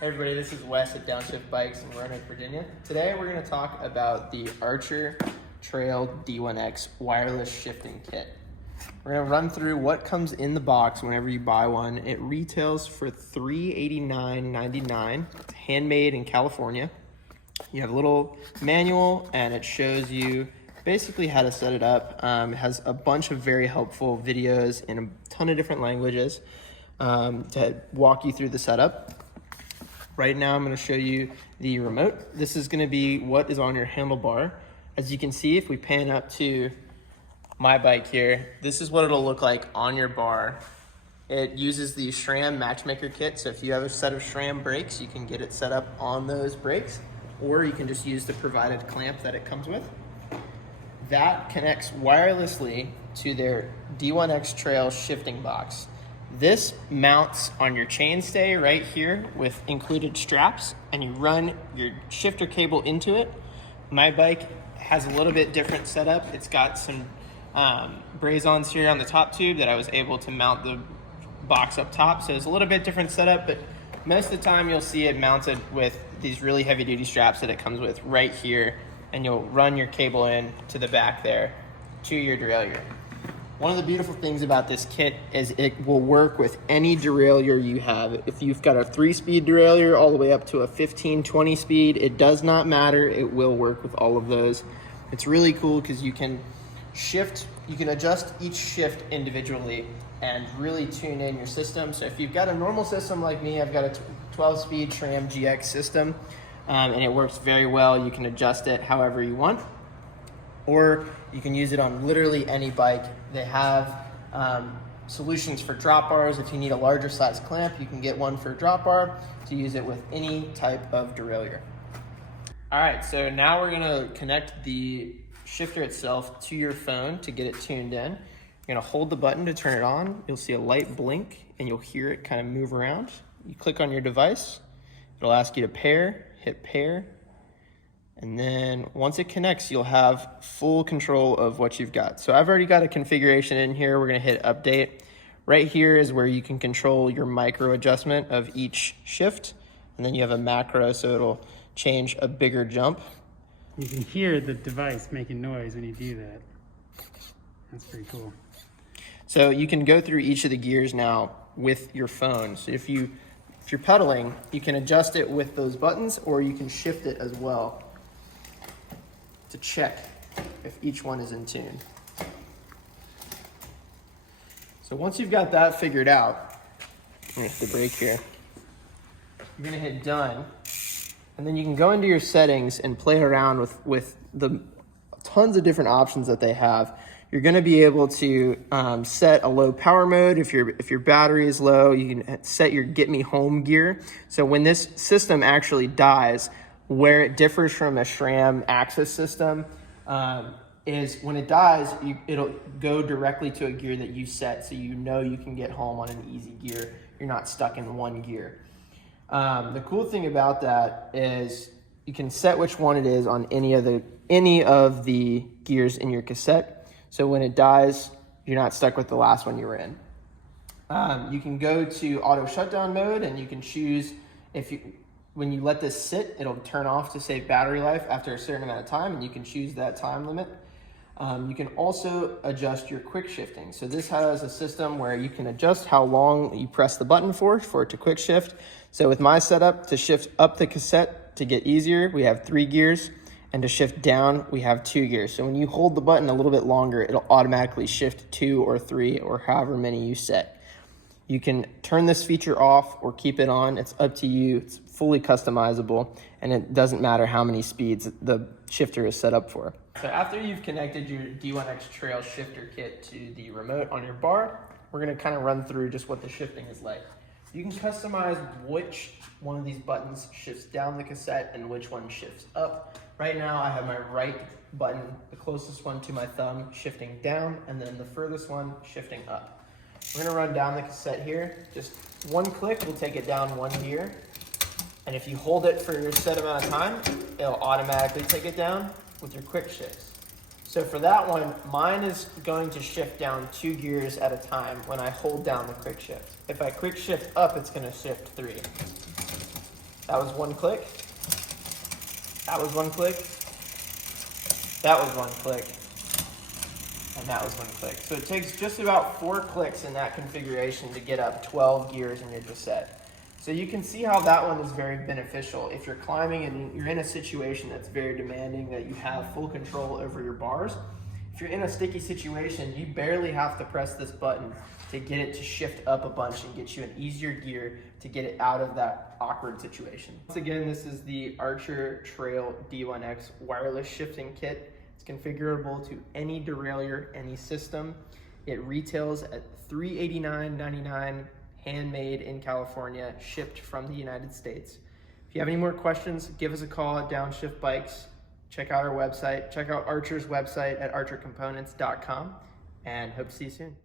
Hey everybody, this is Wes at Downshift Bikes in Roanoke, Virginia. Today we're going to talk about the Archer Trail D1X wireless shifting kit. We're going to run through what comes in the box whenever you buy one. It retails for $389.99. It's handmade in California. You have a little manual and it shows you basically how to set it up. It has a bunch of very helpful videos in a ton of different languages to walk you through the setup. Right now I'm going to show you the remote. This is going to be what is on your handlebar. As you can see, if we pan up to my bike here, this is what it'll look like on your bar. It uses the SRAM Matchmaker kit, so if you have a set of SRAM brakes, you can get it set up on those brakes, or you can just use the provided clamp that it comes with. That connects wirelessly to their D1X Trail shifting box. This mounts on your chainstay right here with included straps, and you run your shifter cable into it. My bike has a little bit different setup. It's got some braze-ons here on the top tube that I was able to mount the box up top. So it's a little bit different setup, but most of the time you'll see it mounted with these really heavy-duty straps that it comes with right here, and you'll run your cable in to the back there to your derailleur. One of the beautiful things about this kit is it will work with any derailleur you have. If you've got a 3-speed derailleur all the way up to a 15-20 speed, it does not matter. It will work with all of those. It's really cool because you can adjust each shift individually and really tune in your system. So if you've got a normal system like me, I've got a 12-speed SRAM GX system, and it works very well. You can adjust it however you want, or you can use it on literally any bike. They have solutions for drop bars. If you need a larger size clamp, you can get one for a drop bar to use it with any type of derailleur. All right, so now we're gonna connect the shifter itself to your phone to get it tuned in. You're gonna hold the button to turn it on. You'll see a light blink and you'll hear it kind of move around. You click on your device, it'll ask you to pair, hit pair, and then once it connects, you'll have full control of what you've got. So I've already got a configuration in here. We're gonna hit update. Right here is where you can control your micro adjustment of each shift. And then you have a macro, so it'll change a bigger jump. You can hear the device making noise when you do that. That's pretty cool. So you can go through each of the gears now with your phone. So if you're pedaling, you can adjust it with those buttons, or you can shift it as well to check if each one is in tune. So once you've got that figured out, I'm gonna hit the brake here. You're gonna hit done, and then you can go into your settings and play around with the tons of different options that they have. You're gonna be able to set a low power mode. If your battery is low, you can set your get me home gear. So when this system actually dies, where it differs from a SRAM Axis system is when it dies, it'll go directly to a gear that you set, so you know you can get home on an easy gear. You're not stuck in one gear. The cool thing about that is you can set which one it is on any of the gears in your cassette. So when it dies, you're not stuck with the last one you were in. You can go to auto shutdown mode, and you can choose when you let this sit, it'll turn off to save battery life after a certain amount of time, and you can choose that time limit. You can also adjust your quick shifting. So this has a system where you can adjust how long you press the button for it to quick shift. So with my setup, to shift up the cassette to get easier, we have 3 gears, and to shift down, we have 2 gears. So when you hold the button a little bit longer, it'll automatically shift 2 or 3 or however many you set. You can turn this feature off or keep it on. It's up to you. It's fully customizable, and it doesn't matter how many speeds the shifter is set up for. So after you've connected your D1X Trail shifter kit to the remote on your bar, we're gonna kind of run through just what the shifting is like. You can customize which one of these buttons shifts down the cassette and which one shifts up. Right now I have my right button, the closest one to my thumb, shifting down, and then the furthest one shifting up. We're gonna run down the cassette here. Just one click will take it down 1 gear. And if you hold it for your set amount of time, it'll automatically take it down with your quick shifts. So for that one, mine is going to shift down 2 gears at a time when I hold down the quick shift. If I quick shift up, it's going to shift 3. That was one click. That was one click. That was one click. And that was one click. So it takes just about 4 clicks in that configuration to get up 12 gears in your cassette. So you can see how that one is very beneficial. If you're climbing and you're in a situation that's very demanding, that you have full control over your bars, if you're in a sticky situation, you barely have to press this button to get it to shift up a bunch and get you an easier gear to get it out of that awkward situation. Once again, this is the Archer Trail D1X wireless shifting kit. It's configurable to any derailleur, any system. It retails at $389.99, handmade in California, shipped from the United States. If you have any more questions, give us a call at Downshift Bikes. Check out our website. Check out Archer's website at archercomponents.com, and hope to see you soon.